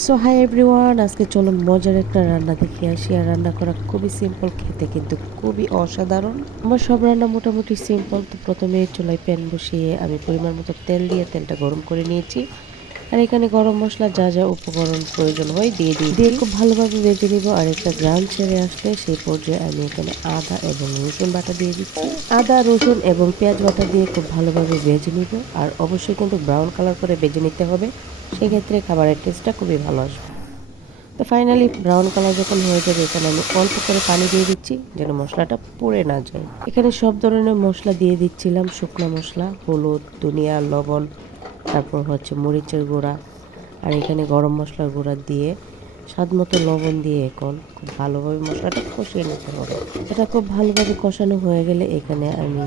So hi everyone, আজকে চলুন মজার একটা রান্না দেখে আসি। আর রান্না করা খুবই সিম্পল, খেতে কিন্তু খুবই অসাধারণ। আমার সব রান্না মোটামুটি সিম্পল। তো প্রথমে চুলায় প্যান বসিয়ে আমি পরিমাণ মতো তেল দিয়ে তেলটা গরম করে নিয়েছি। আর এখানে গরম মশলা যা যা উপকরণ প্রয়োজন হয় দিয়ে খুব ভালোভাবে ভেজে নিব। আর একটা গ্রাম ছেড়ে আসলে সেই পর্যায়ে আমি এখানে আদা এবং রসুন বাটা দিয়ে দিচ্ছি। আদা, রসুন এবং পেঁয়াজ বাটা দিয়ে খুব ভালোভাবে ভেজে নিব। আর অবশ্যই কিন্তু ব্রাউন কালার করে ভেজে নিতে হবে, সেক্ষেত্রে খাবারের টেস্টটা খুবই ভালো আসবে। তো ফাইনালি ব্রাউন কালার যখন হয়ে যাবে, এখানে আমি অল্প করে পানি দিয়ে দিচ্ছি যেন মশলাটা পুড়ে না যায়। এখানে সব ধরনের মশলা দিয়ে দিচ্ছিলাম, শুকনো মশলা, হলুদ, ধনিয়া, লবণ, তারপর হচ্ছে মরিচের গুঁড়া, আর এখানে গরম মশলার গুঁড়া দিয়ে স্বাদ মতো লবণ দিয়ে এখন খুব ভালোভাবে মশলাটা কষিয়ে নিতে হবে। এটা খুব ভালোভাবে কষানো হয়ে গেলে এখানে আমি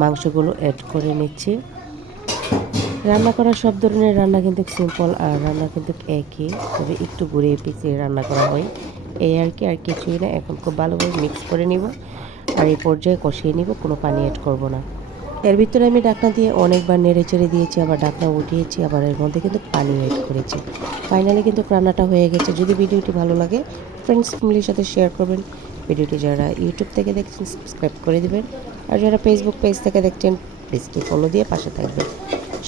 মাংসগুলো অ্যাড করে নিচ্ছি। রান্না করা সব ধরনের রান্না কিন্তু সিম্পল, আর রান্না কিন্তু একই, তবে একটু ঘুরিয়ে পিছিয়ে রান্না করা হয় এই আর কি, আর কিছুই না। এখন খুব ভালোভাবে মিক্স করে নিব, আর এই পর্যায়ে কষিয়ে নিব, কোনো পানি অ্যাড করব না। এর ভিতরে আমি ঢাকনা দিয়ে অনেকবার নেড়ে চেড়ে দিয়েছি, আবার ঢাকনা উঠিয়েছি, আবার এর মধ্যে কিন্তু পানি অ্যাড করেছি। ফাইনালি কিন্তু রান্নাটা হয়ে গেছে। যদি ভিডিওটি ভালো লাগে ফ্রেন্ডস ফ্যামিলির সাথে শেয়ার করবেন। ভিডিওটি যারা ইউটিউব থেকে দেখছেন সাবস্ক্রাইব করে দেবেন, আর যারা ফেসবুক পেজ থেকে দেখছেন পেজটি ফলো দিয়ে পাশে থাকবেন।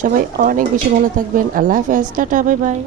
সবাই অনেক বেশি ভালো থাকবেন। আল্লাহ হাফেজ, টাটা, বাই বাই।